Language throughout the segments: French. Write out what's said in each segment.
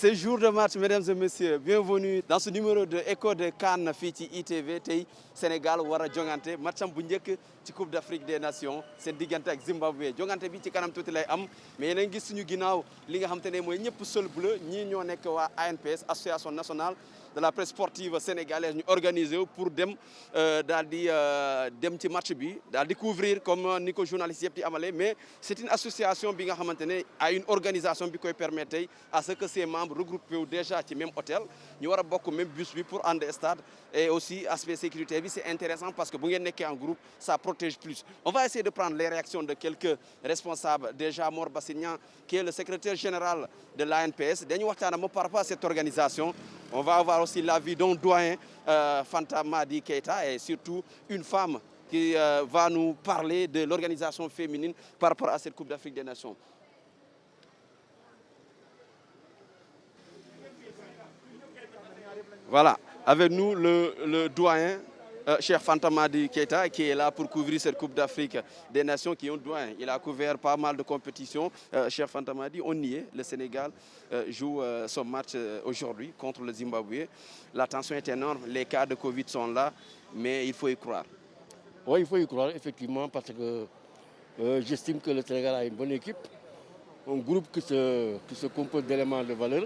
C'est jour de match, mesdames et messieurs. Bienvenue dans ce numéro de Écho de Cannes fii ci ITV tey Sénégal war a jongante matcham bu njëkk ci Coupe d'Afrique des Nations seen diggante ak Zimbabwe jongante bi ci kanam tuuti lay am mais yéen a ngi gis suñu ginnaaw li nga xam te ne mooy ñëpp sol bleu ñii ñoo nekk waa ANPS association nationale de la presse sportive sénégalaise ñu organisé wu pour dem dem ci match bi daal di couvrir comme ni ko journaliste yëpp di amalee mais c'est une association bi nga xamante ne a une organisation bi koy permettre tey à ce que ses membres regroupés wu déjà ci même hôtel ñu war a bokk même bus bi pour ànd stade et aussi aspect sécurité bi c'est intéressant parce que bu ngeen nekkee en groupe ça protège plus. On va essayer de prendre les réactions de quelques responsables déjà Mor Bassignan qui est le secrétaire général de l'ANPS dañu waxtaan ak moom par rapport à cette organisation. On va avoir aussi l'avis d'un doyen, Fanta Madi Keita, et surtout une femme qui va nous parler de l'organisation féminine par rapport à cette Coupe d'Afrique des Nations. Voilà, avec nous le doyen, Cheikh Fanta Madi Keita, qui est là pour couvrir cette Coupe d'Afrique des Nations, qui est un doyen. Il a couvert pas mal de compétitions. Cheikh Fanta Madi, on y est. Le Sénégal joue son match aujourd'hui contre le Zimbabwe. La tension est énorme, les cas de Covid sont là, mais il faut y croire. Oui, il faut y croire, effectivement, parce que j'estime que le Sénégal a une bonne équipe. Un groupe qui se compose d'éléments de valeur,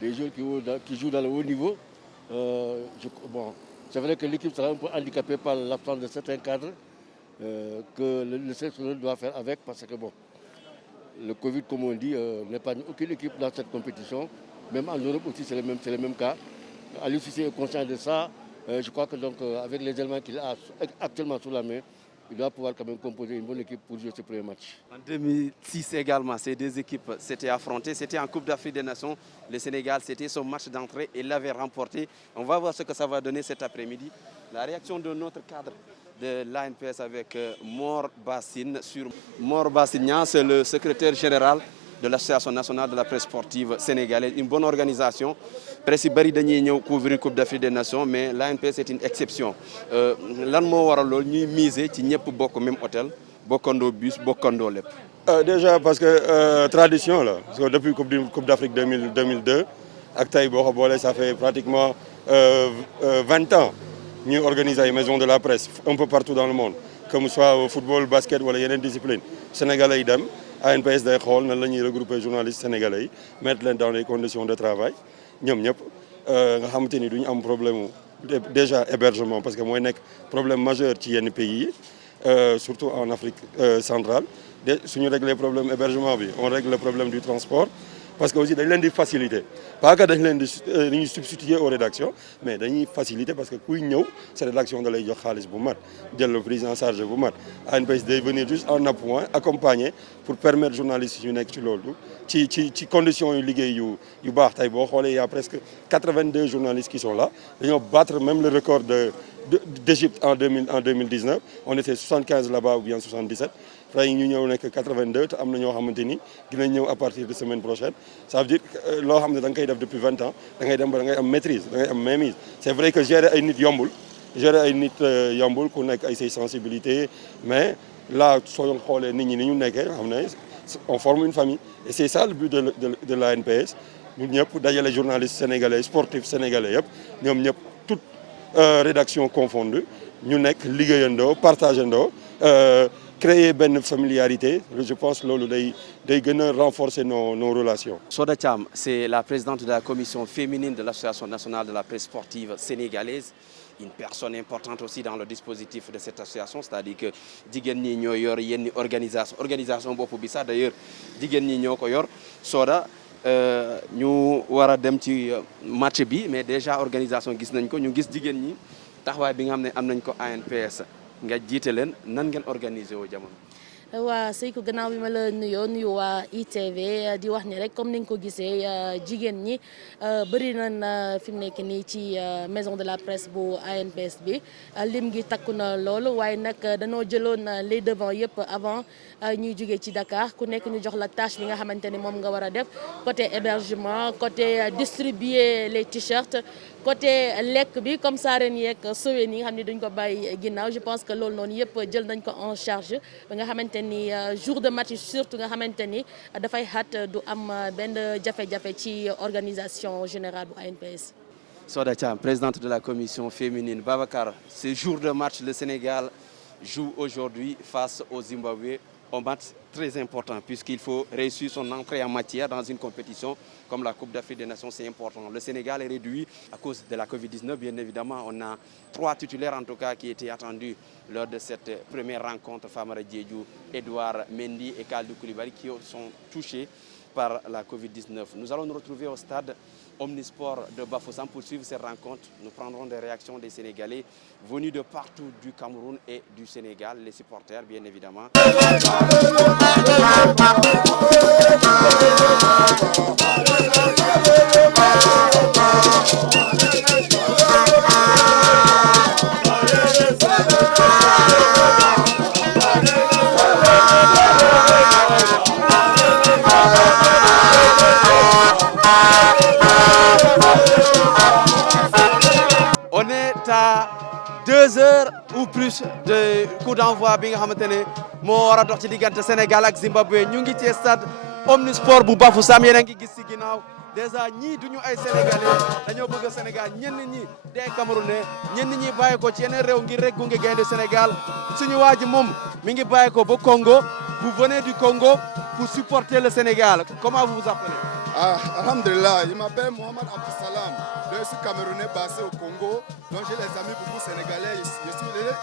des joueurs qui jouent dans le haut niveau. C'est vrai que l'équipe sera un peu handicapée par l'absence de certains cadres que le sélectionneur doit faire avec parce que le Covid, comme on dit, n'épargne aucune équipe dans cette compétition. Même en Europe aussi, c'est le même cas. Aliou Cissé est conscient de ça. Je crois que avec les éléments qu'il a actuellement sous la main, il doit pouvoir quand même composer une bonne équipe pour jouer ce premier match. En 2006 également, ces deux équipes s'étaient affrontées. C'était en Coupe d'Afrique des Nations. Le Sénégal, c'était son match d'entrée et l'avait remporté. On va voir ce que ça va donner cet après-midi. La réaction de notre cadre de l'ANPS avec Mor Bassignan, c'est le secrétaire général de l'Association nationale de la presse sportive sénégalaise. Une bonne organisation. Presse yi bari dañuy ñëw couvrir Coupe d'Afrique des Nations mais l'ANPS c'est une exception. Lan moo waral loolu ñuy miser ci ñëpp bokk même hôtel bokkandoo bus bokkandoo lépp. Déjà parce que tradition la parce que depuis Coupe d'Afrique 2002 ak tey boo ko boolee ça fait pratiquement 20 ans ñuy organiser ay maisons de la presse un peu partout dans le monde que mu soit au football basket wala yeneen discipline sénégalais yi dem ANPS day xool nan la ñuy regrouper journalistes sénégalais yi mettre leen dans les conditions de travail ñoom ñëpp nga xamante ni duñu am problème déjà hébergement parce que mooy nekk problème majeur ci yenn pays yi surtout en Afrique centrale suñu régler problème hébergement bi on règle le problème du transport parce que aussi dañ leen di faciliter pas que dañ leen di substituer aux rédactions mais dañuy faciliter parce que kuy ñëw sa rédaction da lay jox xaalis bu mat jël le prise en charge bu mat ANPS day venir juste en appoint accompagner pour permettre journalistes yu nekk ci loolu ci conditions yu liggéey yu baax tey boo xoolee il y a presque 82 journalistes qui sont là dañoo battre même le record d'Égypte en 2019 on était 75 là-bas ou bien 77 tey ñu ñëw nekk 82 te am na ñoo xamante ni dinañ ñëw à partir de semaine prochaine ça veut dire loo xam ne da nga koy def depuis 20 ans da ngay dem ba da ngay am maîtrise da ngay am mainmise c'est vrai que gérer ay nit yombul ku nekk ay say sensibilité mais là soo xoolee nit ñi ni ñu nekkee xam ne on forme une famille et c'est ça le but de l'ANPS ñun ñëpp dajale journalistes sénégalais sportifs sénégalais yëpp ñoom ñëpp toute rédaction confondue ñu nekk liggéeyandoo partagandoo créer benn familiarité je pense loolu day gën a renforcer nos relations. Soda Thiam, c'est la présidente de la commission féminine de l'Association nationale de la presse sportive sénégalaise. Une personne importante aussi dans le dispositif de cette association c'est-à-dire que jigéen ñi ñoo yor yenn organisation bopp bi sax d'ailleurs jigéen ñi ñoo ko yor Soda ñu war a dem ci match bi mais déjà organisation gis nañ ko ñu gis jigéen ñi taxawaay bi nga xam ne am nañ ko ANPS nga jiite leen nan ngeen organiser woo jamono. waa Seykou gannaaw bi ma la nuyu waa ITV di wax ni rek comme ni nga ko gisee jigéen ñi bëri nañ fi mu nekk nii ci maison de la presse bu ANPS bi lim gi takku na loolu waaye nag dañoo jëloon les devants yëpp avant ñuy jógee ci Dakar ku nekk ñu jox la tâche bi nga xamante ni moom nga war a def côté hébergement côté distribuer les t-shirts côté lekk bi comme ça ren yeeg sowe yi nga xam ne duñ ko bàyyi ginnaaw je pense que loolu noonu yëpp jël nañ ko en charge ba nga xamante xamante ni jour de match surtout nga xamante ni dafay xat du am benn jafe-jafe ci organisation générale bu ANPS. Soda Thiam, présidente de la commission féminine. Babacar, ce jour de match, le Sénégal joue aujourd'hui face au Zimbabwe. Un match très important puisqu'il faut réussir son entrée en matière dans une compétition comme la Coupe d'Afrique des Nations, c'est important. Le Sénégal est réduit à cause de la Covid-19, bien évidemment. On a 3 titulaires en tout cas qui étaient attendus lors de cette première rencontre. Famara Diédhiou, Edouard Mendy et Kalidou Koulibaly qui sont touchés par la Covid-19. Nous allons nous retrouver au stade Omnisport de Bafoussam pour suivre ces rencontres. Nous prendrons des réactions des Sénégalais venus de partout du Cameroun et du Sénégal, les supporters bien évidemment. On est à 2 heures ou plus de coup d'envoi bi nga xamante ne moo war a dox ci diggante Sénégal ak Zimbabwe ñu ngi ci stade Omnisport bu Bafoussam yéen a ngi gis ci ginnaaw déjà ñii duñu ay sénégalais dañoo bëgg Sénégal ñenn ñi di ay camerounais ñenn ñi bàyyi ko ci yeneen réew ngir rek gunge gaynde Sénégal suñu waa ji moom mi ngi bàyyi ko ba Congo. Vous venez du Congo pour supporter le Sénégal. Comment vous vous appelez? Alhamdulillah, je m'appelle Mohamed Abdussalam. Je suis camerounais basé au Congo. Donc j'ai les amis beaucoup sénégalais.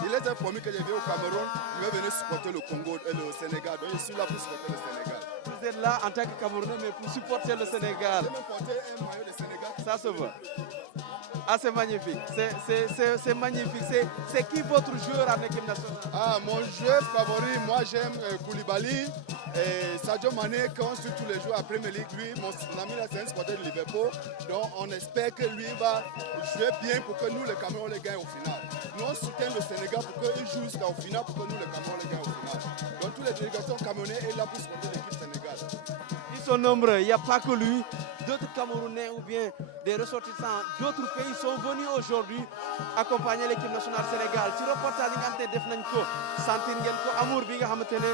Il était promis que je viens au Cameroun. Je vais venir supporter le Congo et le Sénégal. Donc je suis là pour supporter le Sénégal. Vous êtes là en tant que Camerounais, mais pour supporter le Sénégal. Je vais porter un maillot de Sénégal. Ça se voit. Ah, c'est magnifique. C'est magnifique. C'est qui votre joueur en équipe nationale? Mon joueur favori, moi j'aime Koulibaly et Sadio Mané quand on suit tous les jours à Premier League. Lui, mon ami là, c'est un supporter de Liverpool. Donc on espère que lui va jouer bien pour que nous, les Camerounais, les gagnent au final. Nous, on soutient le Sénégal pour qu'il joue jusqu'au final pour que nous, les Camerounais, les gagnent au final. Donc toutes les délégations camerounaises sont là pour supporter l'équipe Sénégal. Ils sont nombreux, il n'y a pas que lui. D'autres Camerounais ou bien des ressortissants d'autres pays sont venus aujourd'hui accompagner l'équipe nationale Sénégal. Ci reportage yi nga xamante ne def nañ ko sentir ngeen ko amour bi nga xamante ne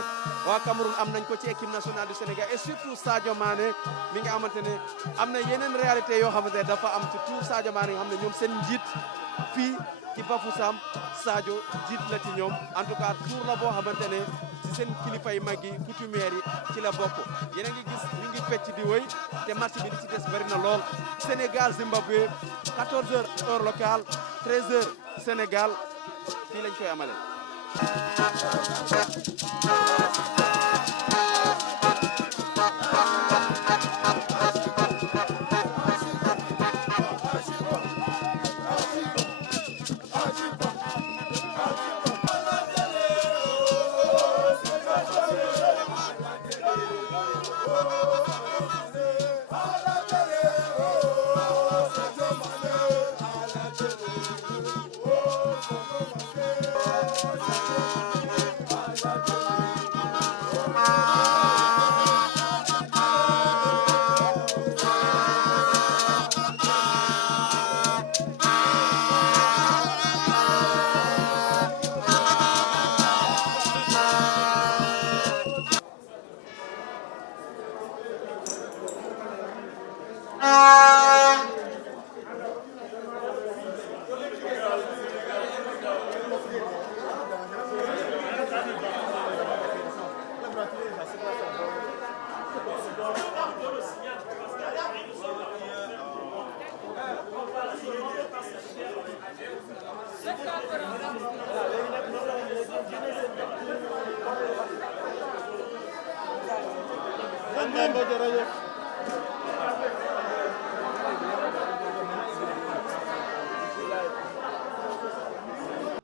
waa Cameroun am nañ ko ci équipe nationale du Sénégal et surtout Sadio Mané mi nga xamante ne am na yeneen réalité yoo xamante ne dafa am surtout Sadio Mané nga xam ne ñoom seen njiit fii ci Bafoussam Sadio njiit la ci ñoom en tout cas tour la boo xamante ne ci seen kilifa yi mag yi coutumière yi ci la bokk yéen a ngi gis ñu ngi fecc di woy te match bi li ci des bari na lool Sénégal Zimbabwe 14h heure locale 13h Sénégal fii lañ koy amale.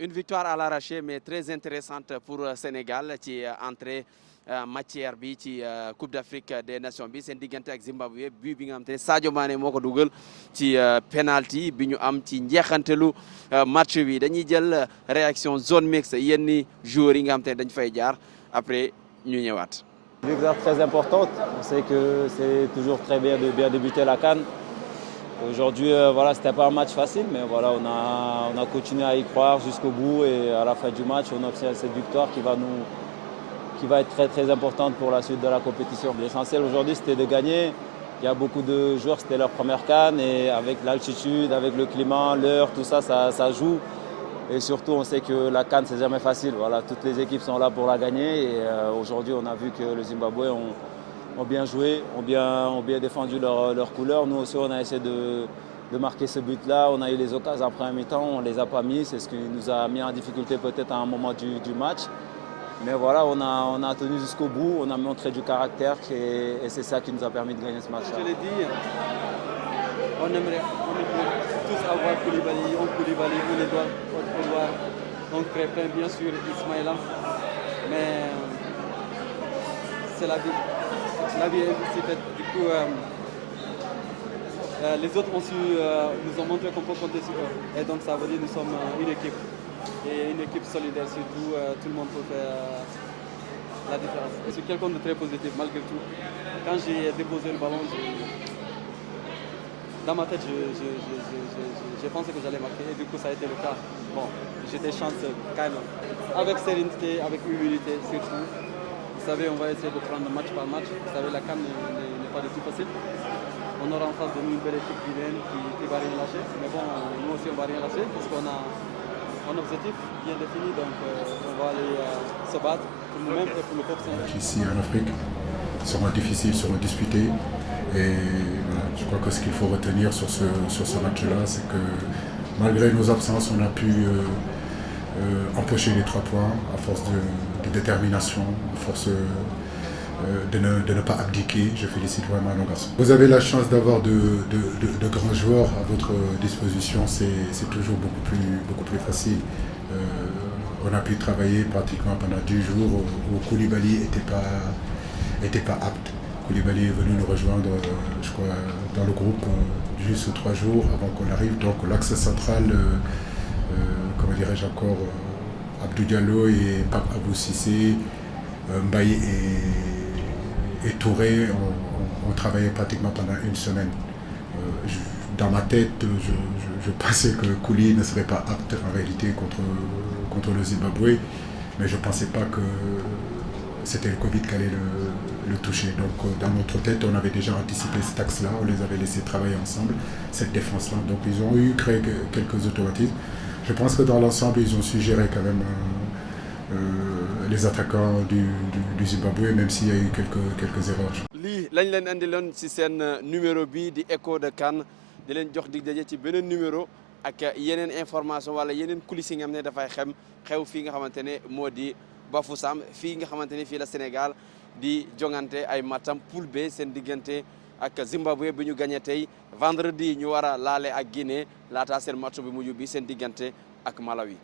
Une victoire à l'arraché mais très intéressante pour Sénégal ci entrée matière bi ci Coupe d'Afrique des Nations bi seen diggante ak Zimbabwe bi nga xam te Sadio Mané moo ko dugal ci penalty bi ñu am ci njeexantelu match bi dañuy jël réaction zone mixte yenn joueurs yi nga xam te dañ fay jaar après ñu ñëwaat. Une victoire très importante. On sait que c'est toujours très bien de bien débuter la CAN. Aujourd'hui, voilà, c'était pas un match facile, mais voilà, on a continué à y croire jusqu'au bout et à la fin du match, on obtient cette victoire qui va qui va être très très importante pour la suite de la compétition. L'essentiel aujourd'hui c'était de gagner. Il y a beaucoup de joueurs, c'était leur première CAN et avec l'altitude, avec le climat, l'heure, tout ça, ça joue. Et surtout, on sait que la CAN, c'est jamais facile. Voilà, toutes les équipes sont là pour la gagner. Et aujourd'hui, on a vu que le Zimbabwe ont bien joué, ont bien défendu leur couleur. Nous aussi, on a essayé de marquer ce but-là. On a eu les occasions après un mi-temps, on ne les a pas mis. C'est ce qui nous a mis en difficulté peut-être à un moment du match. Mais voilà, on a tenu jusqu'au bout, on a montré du caractère et c'est ça qui nous a permis de gagner ce match-là. Je l'ai dit, on aimerait tous avoir Koulibaly, on doit donc très bien sûr Ismaïla, mais c'est la vie. La vie est ainsi faite. Du coup, les autres nous ont montré qu'on peut compter sur eux. Et donc ça veut dire que nous sommes une équipe. Et une équipe solidaire surtout, tout le monde peut faire la différence. Je suis quelqu'un de très positif malgré tout. Quand j'ai déposé le ballon, dans ma tête, j'ai pensé que j'allais marquer et du coup ça a été le cas. Bon, j'étais chanceux quand même. Avec sérénité, avec humilité surtout. Vous savez, on va essayer de prendre match par match. Vous savez, la CAN n'est pas du tout facile. On aura en face de nous une belle équipe guinéenne qui va rien lâcher. Mais bon, nous aussi on va rien lâcher parce qu'on a un objectif bien défini, donc on va aller se battre pour nous-mêmes et pour le peuple sénégalais. Ici en Afrique seront difficiles, seront disputés. Et voilà, je crois que ce qu'il faut retenir sur ce match-là, c'est que malgré nos absences, on a pu empocher les 3 points à force de détermination, à force de ne pas abdiquer. Je félicite vraiment nos garçons. Vous avez la chance d'avoir de grands joueurs à votre disposition, c'est toujours beaucoup plus facile. On a pu travailler pratiquement pendant 10 jours où Koulibaly n'était pas apte. Koulibaly est venu nous rejoindre, je crois, dans le groupe juste 3 jours avant qu'on arrive. Donc l'axe central, comment dirais-je encore, Abdou Diallo et Pape Abou Cissé, Mbaye et Touré ont travaillé pratiquement pendant une semaine. Dans ma tête, je pensais que Kouli ne serait pas apte en réalité contre le Zimbabwe, mais je ne pensais pas que c'était le Covid qui allait le toucher. Donc dans notre tête, on avait déjà anticipé cet axe-là, on les avait laissés travailler ensemble, cette défense-là. Donc ils ont créé quelques automatismes. Je pense que dans l'ensemble, ils ont su gérer quand même les attaquants du Zimbabwe, même s'il y a eu quelques erreurs. lii lañ leen andiloon ci seen numéro bi di Écho de CAN di leen jox dig daje ci beneen numéro ak yeneen information wala yeneen coulisses yi nga xam ne dafay xew fii nga xamante ne moo di Bafoussam fii nga xamante ne fii la Sénégal di jongante ay matam poule B seen diggante ak Zimbabwe bi ñu gagné tey vendredi ñu war a laale ak Guinée laata seen match bi mujj bi seen diggante ak Malawi.